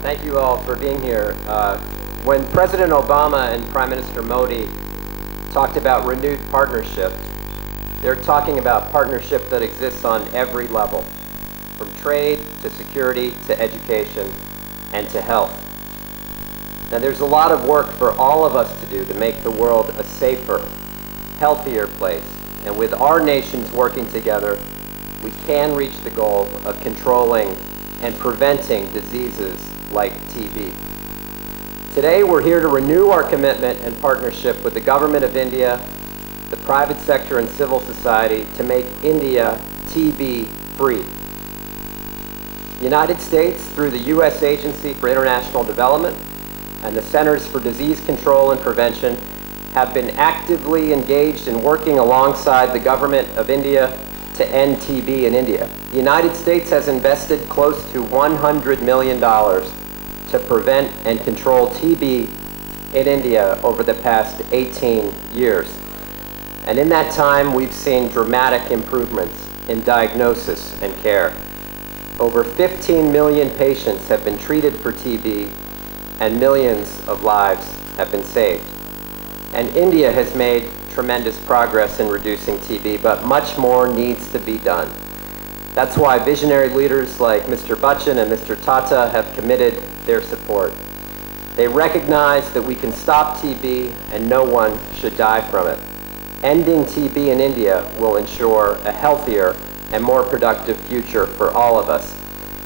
Thank you all for being here. When President Obama and Prime Minister Modi talked about renewed partnership, they're talking about partnership that exists on every level, from trade to security to education and to health. Now there's a lot of work for all of us to do to make the world a safer, healthier place. And with our nations working together, we can reach the goal of controlling and preventing diseases like TB. Today, we're here to renew our commitment and partnership with the government of India, the private sector and civil society to make India TB-free. The United States, through the U.S. Agency for International Development and the Centers for Disease Control and Prevention, have been actively engaged in working alongside the government of India to end TB in India. The United States has invested close to $100 million to prevent and control TB in India over the past 18 years. And in that time, we've seen dramatic improvements in diagnosis and care. Over 15 million patients have been treated for TB, and millions of lives have been saved. And India has made tremendous progress in reducing TB, but much more needs to be done. That's why visionary leaders like Mr. Bachchan and Mr. Tata have committed their support. They recognize that we can stop TB and no one should die from it. Ending TB in India will ensure a healthier and more productive future for all of us.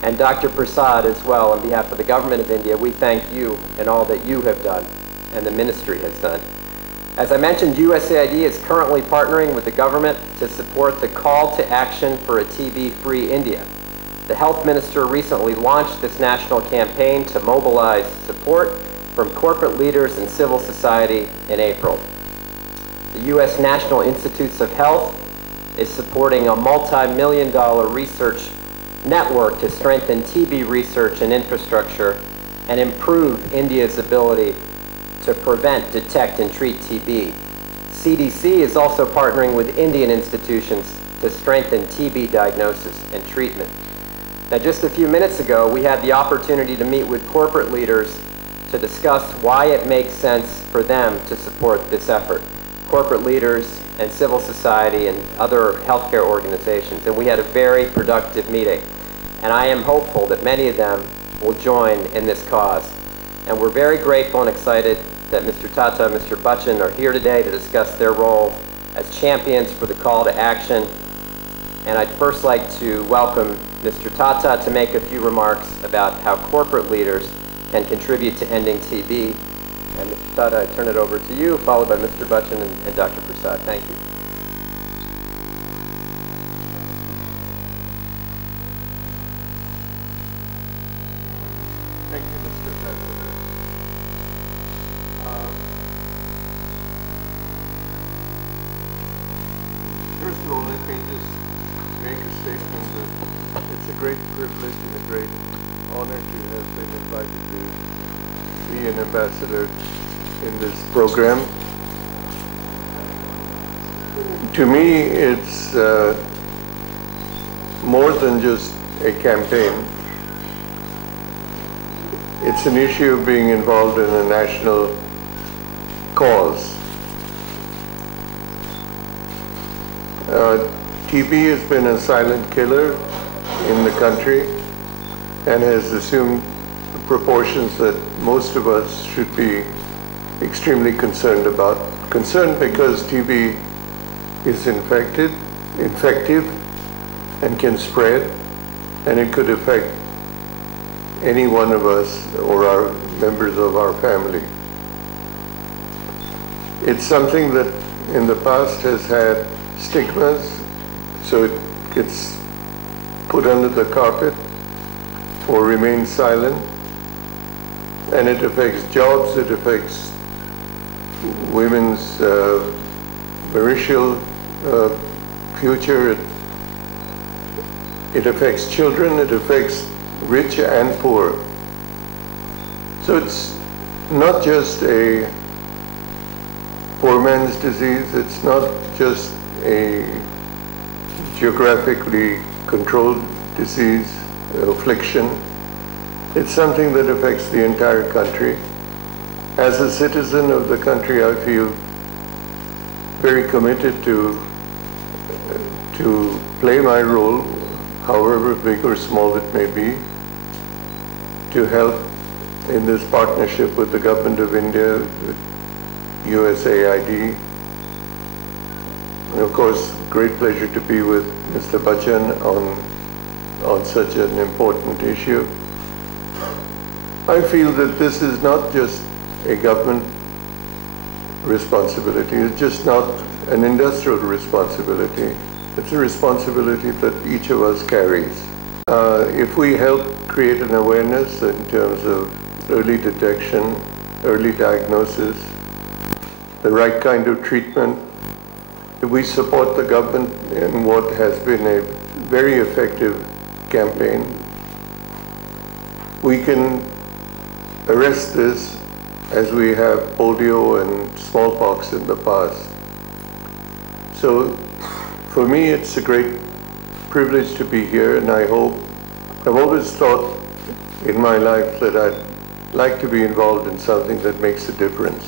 And Dr. Prasad as well, on behalf of the government of India, we thank you and all that you have done and the ministry has done. As I mentioned, USAID is currently partnering with the government to support the call to action for a TB-free India. The health minister recently launched this national campaign to mobilize support from corporate leaders and civil society in April. The U.S. National Institutes of Health is supporting a multi-million-dollar research network to strengthen TB research and infrastructure and improve India's ability to prevent, detect, and treat TB. CDC is also partnering with Indian institutions to strengthen TB diagnosis and treatment. Now, just a few minutes ago, we had the opportunity to meet with corporate leaders to discuss why it makes sense for them to support this effort. Corporate leaders and civil society and other healthcare organizations, and we had a very productive meeting. And I am hopeful that many of them will join in this cause. And we're very grateful and excited that Mr. Tata and Mr. Bachchan are here today to discuss their role as champions for the call to action. And I'd first like to welcome Mr. Tata to make a few remarks about how corporate leaders can contribute to ending TB. And Mr. Tata, I turn it over to you, followed by Mr. Bachchan and Dr. Prasad. Thank you. Thank you, Mr. President. First of all, let me just make a statement that it's a great privilege and a great honor to have been invited to be an ambassador in this program. To me, it's more than just a campaign. It's an issue of being involved in a national cause. TB has been a silent killer in the country and has assumed proportions that most of us should be extremely concerned about. Concerned because TB is infective and can spread, and it could affect any one of us or our members of our family. It's something that in the past has had stigmas, so it gets put under the carpet or remains silent, and it affects jobs, it affects women's marital future, it affects children, it affects rich and poor. So it's not just a poor man's disease, it's not just a geographically controlled disease, affliction. It's something that affects the entire country. As a citizen of the country, I feel very committed to play my role, however big or small it may be, to help in this partnership with the Government of India, with USAID. And of course, great pleasure to be with Mr. Bachchan on such an important issue. I feel that this is not just a government responsibility, it's just not an industrial responsibility. It's a responsibility that each of us carries. If we help create an awareness in terms of early detection, early diagnosis, the right kind of treatment, if we support the government in what has been a very effective campaign, we can arrest this as we have polio and smallpox in the past. So for me, it's a great privilege to be here, and I've always thought in my life that I'd like to be involved in something that makes a difference.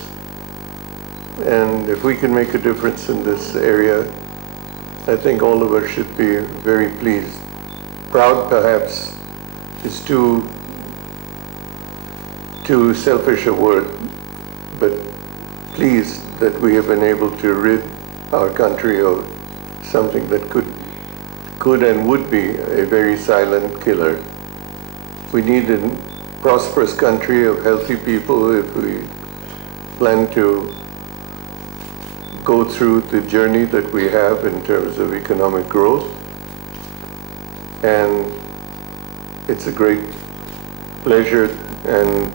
And if we can make a difference in this area, I think all of us should be very pleased. Proud, perhaps, is too selfish a word, but pleased that we have been able to rid our country of something that could and would be a very silent killer. We need a prosperous country of healthy people if we plan to go through the journey that we have in terms of economic growth. And it's a great pleasure and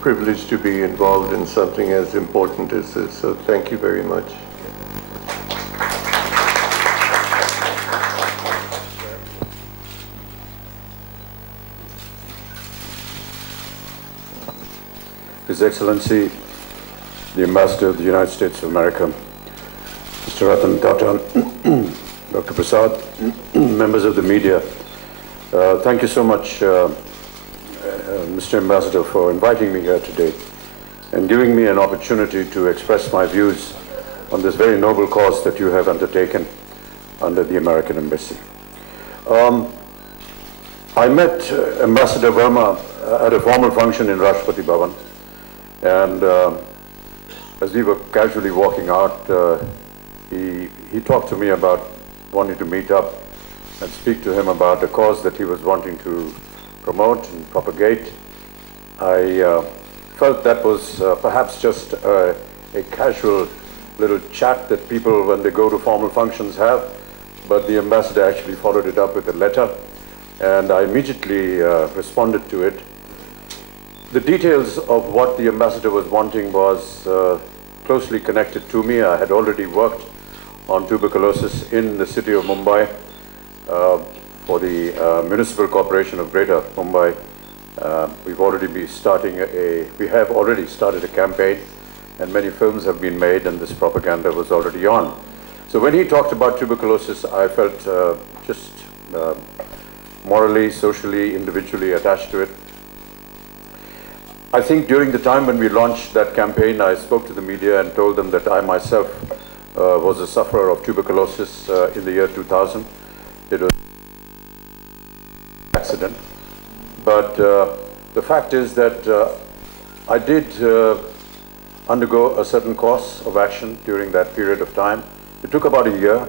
privilege to be involved in something as important as this. So thank you very much. His Excellency, the Ambassador of the United States of America, Mr. Ratan, Tata, Dr. Prasad, members of the media, thank you so much, Mr. Ambassador, for inviting me here today and giving me an opportunity to express my views on this very noble cause that you have undertaken under the American Embassy. I met Ambassador Verma at a formal function in Rashtrapati Bhavan, and as we were casually walking out, he talked to me about wanting to meet up and speak to him about a cause that he was wanting to promote and propagate. I felt that was perhaps just a casual little chat that people, when they go to formal functions, have, but the ambassador actually followed it up with a letter, and I immediately responded to it. The details of what the ambassador was wanting was closely connected to me. I had already worked on tuberculosis in the city of Mumbai for the Municipal Corporation of Greater Mumbai. We have already started a campaign, and many films have been made, and this propaganda was already on. So when he talked about tuberculosis, I felt just morally, socially, individually attached to it. I think during the time when we launched that campaign, I spoke to the media and told them that I myself was a sufferer of tuberculosis in the year 2000. It was an accident. But the fact is that I did undergo a certain course of action during that period of time. It took about a year,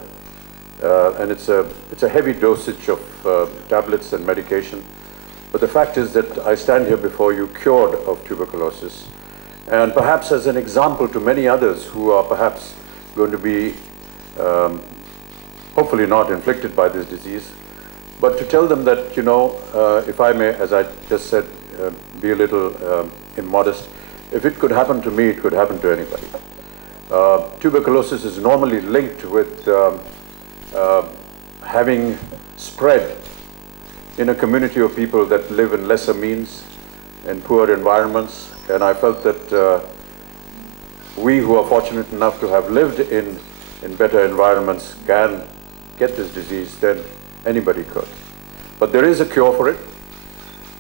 and it's a heavy dosage of tablets and medication. But the fact is that I stand here before you cured of tuberculosis, and perhaps as an example to many others who are perhaps going to be hopefully not inflicted by this disease, but to tell them that, you know, if I may, as I just said, be a little immodest, if it could happen to me, it could happen to anybody. Tuberculosis is normally linked with having spread in a community of people that live in lesser means, in poor environments, and I felt that we who are fortunate enough to have lived in better environments can get this disease than anybody could. But there is a cure for it,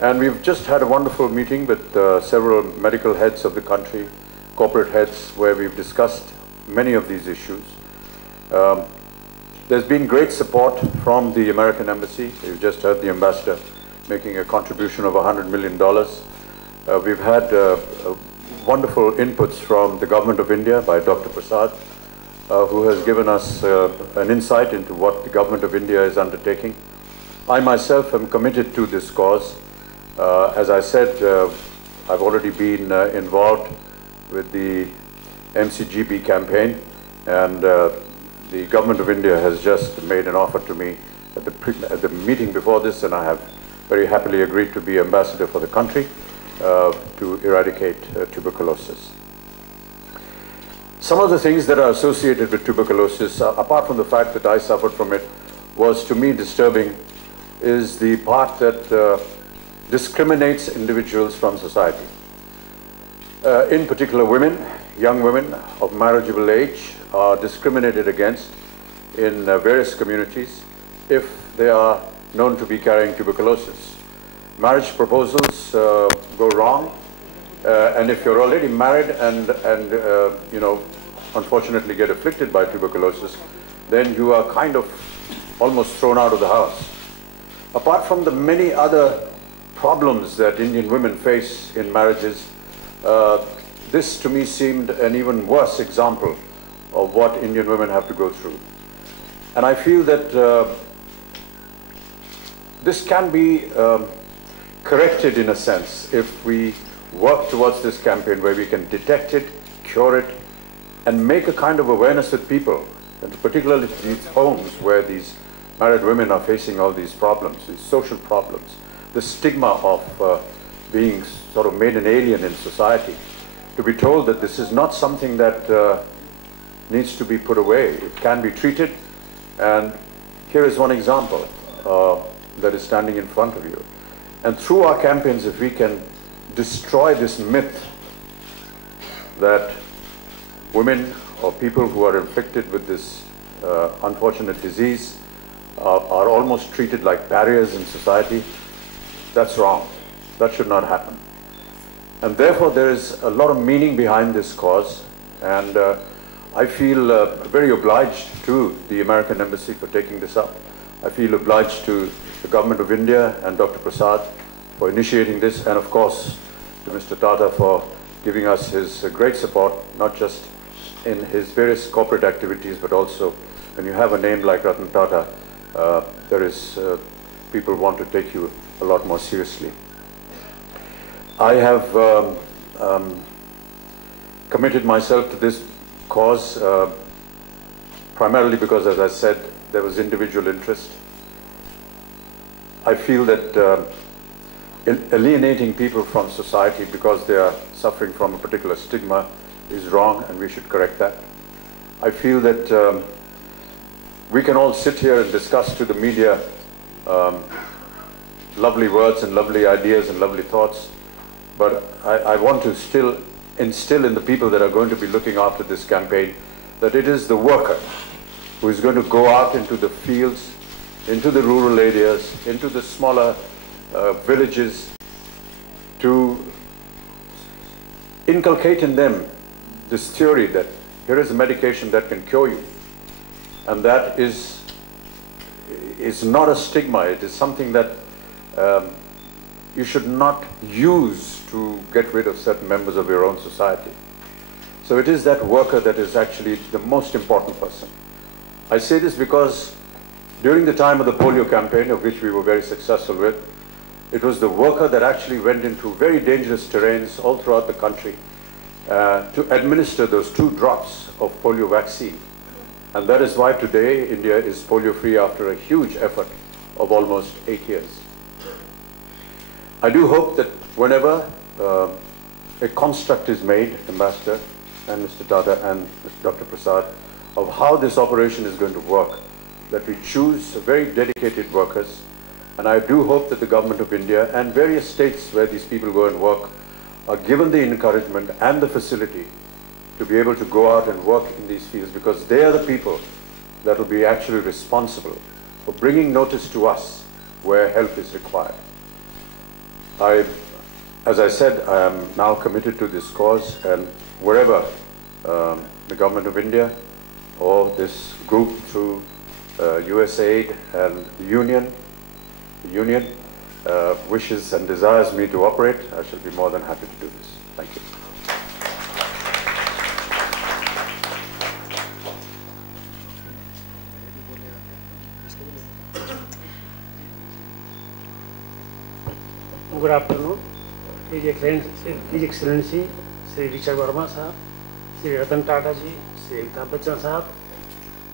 And we've just had a wonderful meeting with several medical heads of the country, corporate heads, where we've discussed many of these issues. There's been great support from the American Embassy. You've just heard the ambassador making a contribution of $100 million. We've had wonderful inputs from the Government of India by Dr. Prasad, who has given us an insight into what the Government of India is undertaking. I myself am committed to this cause. As I said, I've already been involved with the MCGB campaign, and the Government of India has just made an offer to me at the meeting before this, and I have very happily agreed to be ambassador for the country to eradicate tuberculosis. Some of the things that are associated with tuberculosis, apart from the fact that I suffered from it, was to me disturbing, is the part that discriminates individuals from society. In particular, women, young women of marriageable age are discriminated against in various communities if they are known to be carrying tuberculosis. Marriage proposals go wrong, and if you're already married and you know, unfortunately get afflicted by tuberculosis, then you are kind of almost thrown out of the house. Apart from the many other problems that Indian women face in marriages, this to me seemed an even worse example of what Indian women have to go through. And I feel that this can be corrected in a sense if we work towards this campaign where we can detect it, cure it, and make a kind of awareness with people, and particularly these homes where these married women are facing all these problems, these social problems, the stigma of being sort of made an alien in society, to be told that this is not something that needs to be put away. It can be treated, and here is one example that is standing in front of you. And through our campaigns, if we can destroy this myth that women or people who are inflicted with this unfortunate disease are almost treated like barriers in society, that's wrong. That should not happen. And therefore, there is a lot of meaning behind this cause, and I feel very obliged to the American Embassy for taking this up. I feel obliged to the Government of India and Dr. Prasad for initiating this, and of course to Mr. Tata for giving us his great support, not just in his various corporate activities, but also when you have a name like Ratan Tata, people want to take you a lot more seriously. I have committed myself to this cause primarily because, as I said, there was individual interest. I feel that alienating people from society because they are suffering from a particular stigma is wrong, and we should correct that. I feel that we can all sit here and discuss to the media lovely words and lovely ideas and lovely thoughts, but I want to still instill in the people that are going to be looking after this campaign that it is the worker who is going to go out into the fields, into the rural areas, into the smaller villages, to inculcate in them this theory that here is a medication that can cure you, and that is not a stigma. It is something that you should not use to get rid of certain members of your own society. So it is that worker that is actually the most important person. I say this because during the time of the polio campaign, of which we were very successful with, it was the worker that actually went into very dangerous terrains all throughout the country to administer those 2 drops of polio vaccine. And that is why today India is polio-free after a huge effort of almost 8 years. I do hope that whenever a construct is made, Ambassador and Mr. Tata and Dr. Prasad, of how this operation is going to work, that we choose very dedicated workers. And I do hope that the Government of India and various states where these people go and work are given the encouragement and the facility to be able to go out and work in these fields, because they are the people that will be actually responsible for bringing notice to us where help is required. As I said, I am now committed to this cause, and wherever the Government of India or this group through USAID and the Union wishes and desires me to operate, I shall be more than happy to do this. Thank you. Good afternoon. His Excellency, Sri Richard Verma Sahab, Sri Ratan Tata ji, Sri Amitabh Bachchan Sahab,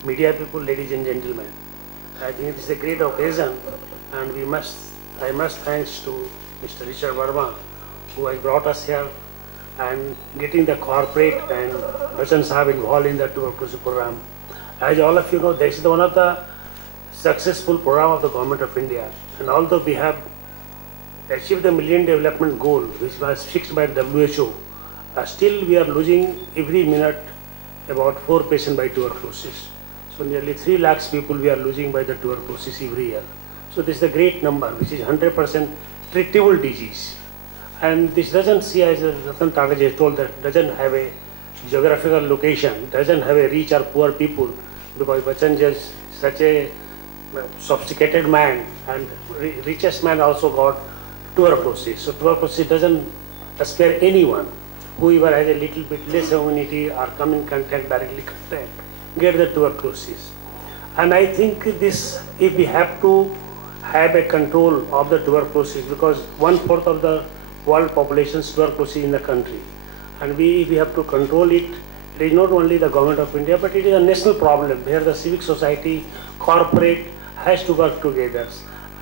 media people, ladies and gentlemen. I think this is a great occasion, and I must thanks to Mr. Richard Verma, who has brought us here and getting the corporate and Bachchan Sahab involved in the tuberculosis program. As all of you know, this is one of the successful program of the Government of India, and although we have achieved the Millennium Development Goal, which was fixed by the WHO, still we are losing every minute about 4 patients by tuberculosis. So nearly 3 lakhs people we are losing by the tuberculosis every year. So this is a great number, which is 100% treatable disease. And this doesn't see, as Ratan Tata has told, that doesn't have a geographical location, doesn't have a rich or poor people, because Bachchan is such a sophisticated man, and richest man also got tuberculosis. So tuberculosis doesn't spare anyone. Whoever has a little bit less immunity or come in contact, directly contact, get the tuberculosis. And I think this, if we have to have a control of the tuberculosis, because 1/4 of the world population is tuberculosis in the country, and if we have to control it, it is not only the Government of India, but it is a national problem where the civic society, corporate has to work together.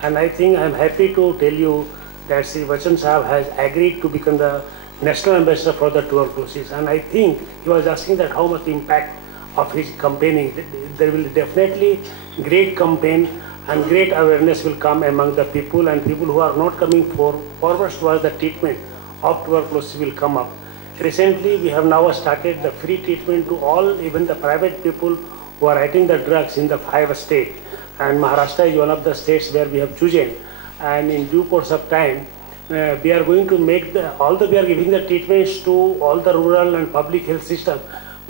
And I think I am happy to tell you that Sri Bachchan Sahab has agreed to become the national ambassador for the tuberculosis. And I think he was asking that how much impact of his campaigning. There will definitely great campaign and great awareness will come among the people, and people who are not coming forward towards the treatment of tuberculosis will come up. Recently, we have now started the free treatment to all, even the private people who are writing the drugs in the 5 states. And Maharashtra is one of the states where we have chosen. And in due course of time, we are going to make we are giving the treatments to all the rural and public health system,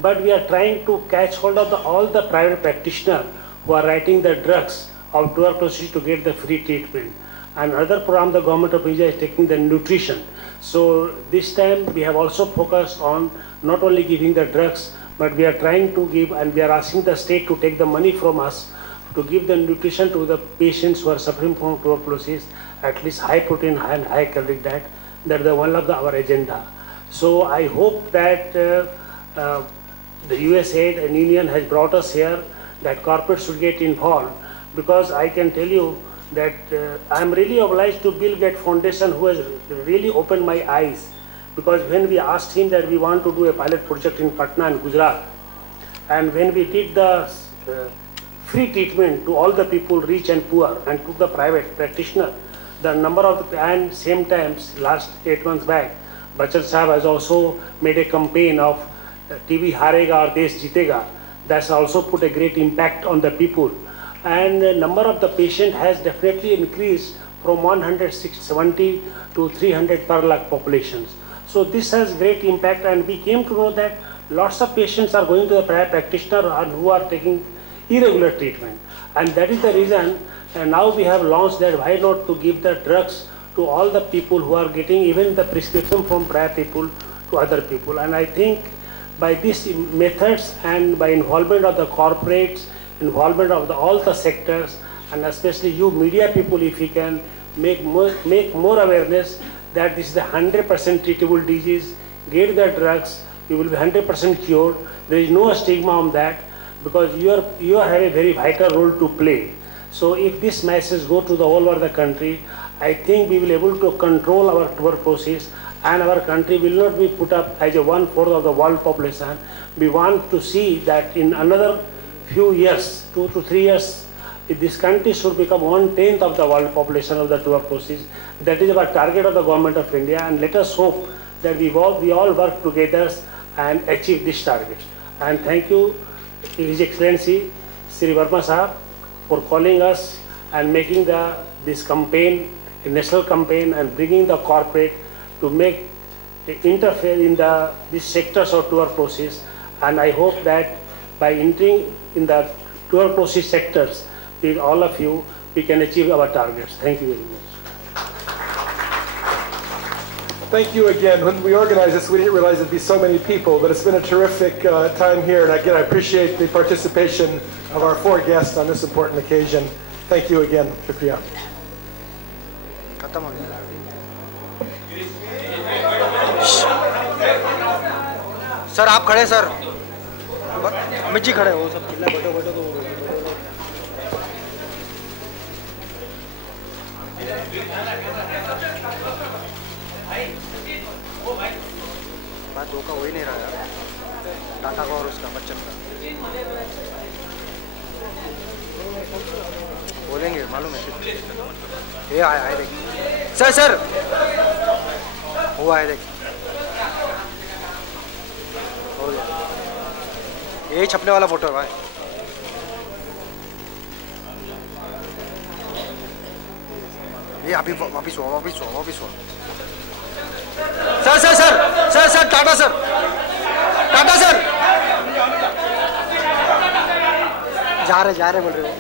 but we are trying to catch hold of all the private practitioners who are writing the drugs of tuberculosis to get the free treatment. And another program the Government of India is taking the nutrition. So this time we have also focused on not only giving the drugs, but we are trying to give, and we are asking the state to take the money from us to give the nutrition to the patients who are suffering from tuberculosis, at least high protein and high caloric diet. That is one of our agenda. So I hope that the USAID and Union has brought us here, that corporates should get involved, because I can tell you that I am really obliged to Bill Gates Foundation, who has really opened my eyes, because when we asked him that we want to do a pilot project in Patna and Gujarat, and when we did the free treatment to all the people, rich and poor, and to the private practitioner, the number of and same times last 8 months back, Bachchan Sahab has also made a campaign of TB Harega or Desh, Jeetega. That's also put a great impact on the people. And the number of the patient has definitely increased from 170 to 300 per lakh populations. So this has great impact, and we came to know that lots of patients are going to the private practitioner and who are taking irregular treatment. And that is the reason now we have launched that why not to give the drugs to all the people who are getting even the prescription from private people to other people. And I think by these methods and by involvement of the corporates, involvement of all the sectors, and especially you media people, if you can make more awareness that this is a 100% treatable disease, get the drugs, you will be 100% cured. There is no stigma on that, because you have a very vital role to play. So if this message go to the all over the country, I think we will be able to control our tuberculosis, and our country will not be put up as a 1/4 of the world population. We want to see that in another few years, 2 to 3 years, if this country should become 1/10 of the world population of the tuberculosis. That is our target of the Government of India, and let us hope that we all work together and achieve this target. And thank you, His Excellency Sri Verma Sahab, for calling us and making this campaign a national campaign and bringing the corporate to make interfere in these sectors of tour process. And I hope that by entering in the tour process sectors with all of you, we can achieve our targets. Thank you very much. Thank you again. When we organized this, we didn't realize it'd be so many people, but it's been a terrific time here. And again, I appreciate the participation of our 4 guests on this important occasion. Thank you again. Shukriya. Sir आप खड़े sir Amit ji खड़े हो सब चिल्ला बैठो बैठो तो बात दो का हो ही नहीं रहा यार टाटा का और उसका बच्चन का बोलेंगे मालूम है ये आया देख सर सर वो आया देख ये छपने वाला फोटो है भाई ये अभी वापिस हुआ sir sir sir sir sir Tata sir जा रहे बोल रहे हो